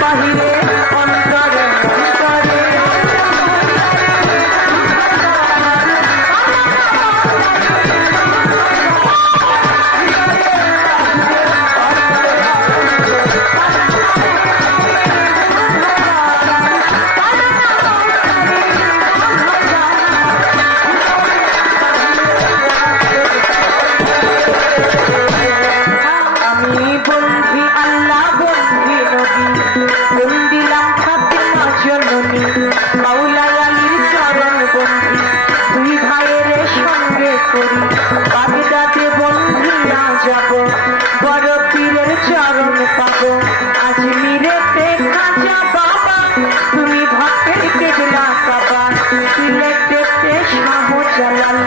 বাহিরে ভক্তেরকে দিলা কাবা সিলেটেতে শাহ জালাল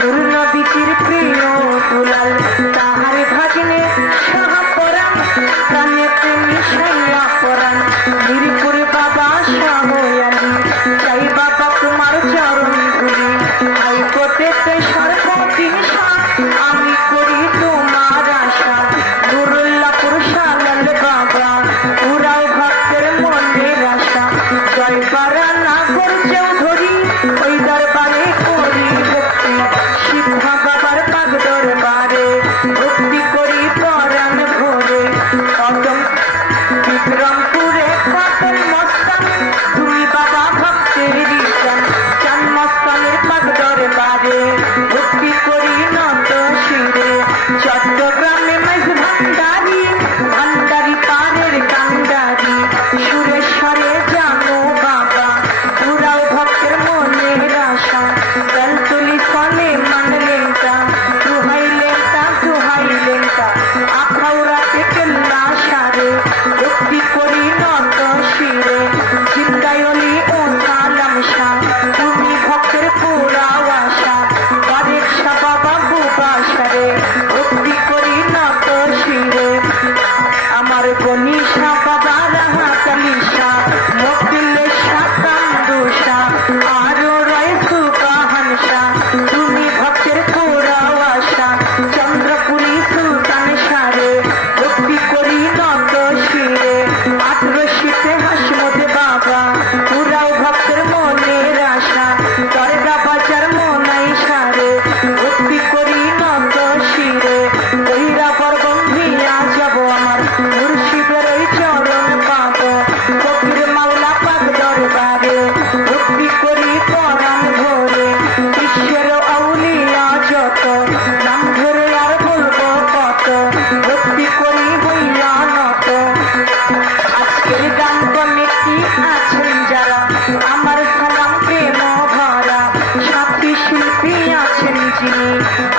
নূর নবীজির প্রিয় দুলাল তাহার ভাগ্নে শাহ পরাণ প্রাণেতে মিশাইয়া পরাণ মিরপুর বাবা শাহ আলী চাই বাবা তোমার চরণ ধুলি হাইকোর্টেতে সর্বদিন আমি করি তোমার আশা নুরুল্লাহপুর শালাল বাবা পুরাও ভক্তের মনের আশা জয় পারা নাগর চৌধুরী ওই দরবারে করি ভক্তি শিক্ষা বাবার পাগ দরবারে ভক্তি করি পরাণ ভরে কদম বিক্রমপুরে কদম মস্তান তুমি বাবা ভক্তের রিসান চান মস্তানের পাগ দরবারে ভক্তি করি নত শিরে চট্টগ্রামে মাঝ ভান্ডারি ভান্ডারি পারের কান্ডারি সুরেশ্বরে জানো বাবা পুরাও ভক্তের মনের আশা বেলতলি সনে মানলেন তা দুহাইলেন তা আখাউড়াতে কেল্লা সারে ভক্তি করি নত শিরে জিন্দায়লি ও সালাম শাহ তুমি ভক্তের পুরাও আশা বারেক শাহ বাবা বুবাসারে ভক্তি করি নত শিরে আমার গনিশা বাবা রাহাতালি শাহ মকদিলে শাহ কান্দুশা আরো রয় সুবাহান শাহ তুমি ভক্তের পুরাও আশা চন্দ্রপুরী সুলতান সারে ভক্তি করি নত শিরে 1800-তে হাসমতে বাবা পুরাও ভক্তের মনের আশা দরগা বাজার মনাই সারে ভক্তি করি নত শিরে বহিরা পরবন্ধিয়া যাব আমার মুর্শিদের ওই চরণ পাব ফকির মাওলা পাক দরবারে ভক্তি করি পরাণ ভরে বিশ্বের আউলিয়া যত নাম ধরে আর বলবো কত ভক্তি করি হইয়া নত আজকের গান কমিটি আছেন যারা আমার সালাম প্রেম ভরা সাথী শিল্পী আছেন যিনি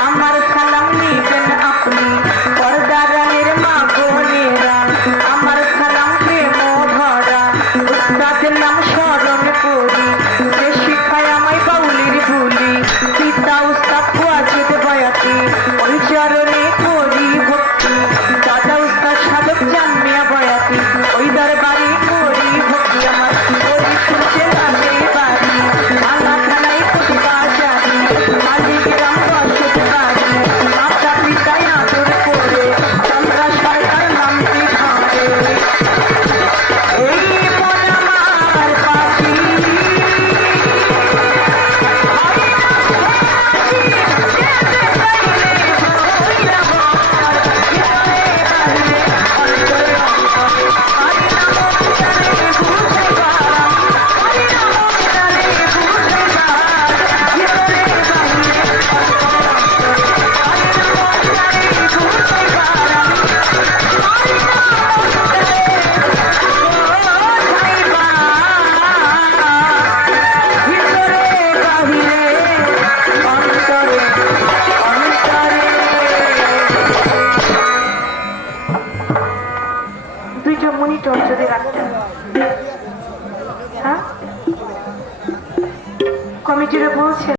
আমার সালাম নিবেন আপনি পর্দারানের মা বোনেরা আমার সালাম প্রেম ভরা উস্তাদের নাম স্মরণ করি যে শিখায় আমায় বাউলির ভুলি পিতা উস্তাদ ওয়াজিদ বয়াতি ওই চরণে করি ভক্তি দাদা উস্তাদ সাধক জানমিয়া বয়াতি ওই দরবারে করি ভক্তি আমার ওই শুনছে লাগে বাড়ি আল্লাহ থানায় কোটি বাজারি মালিক রাম বসত বাড়ি মাতা পিতায় আদর করে চন্দ্রা সরকার নামটি ধরে এই মন আমার পাখি দুইটা মনিটর যদি রাখতেন হ্যাঁ কমিটিরা বলছেন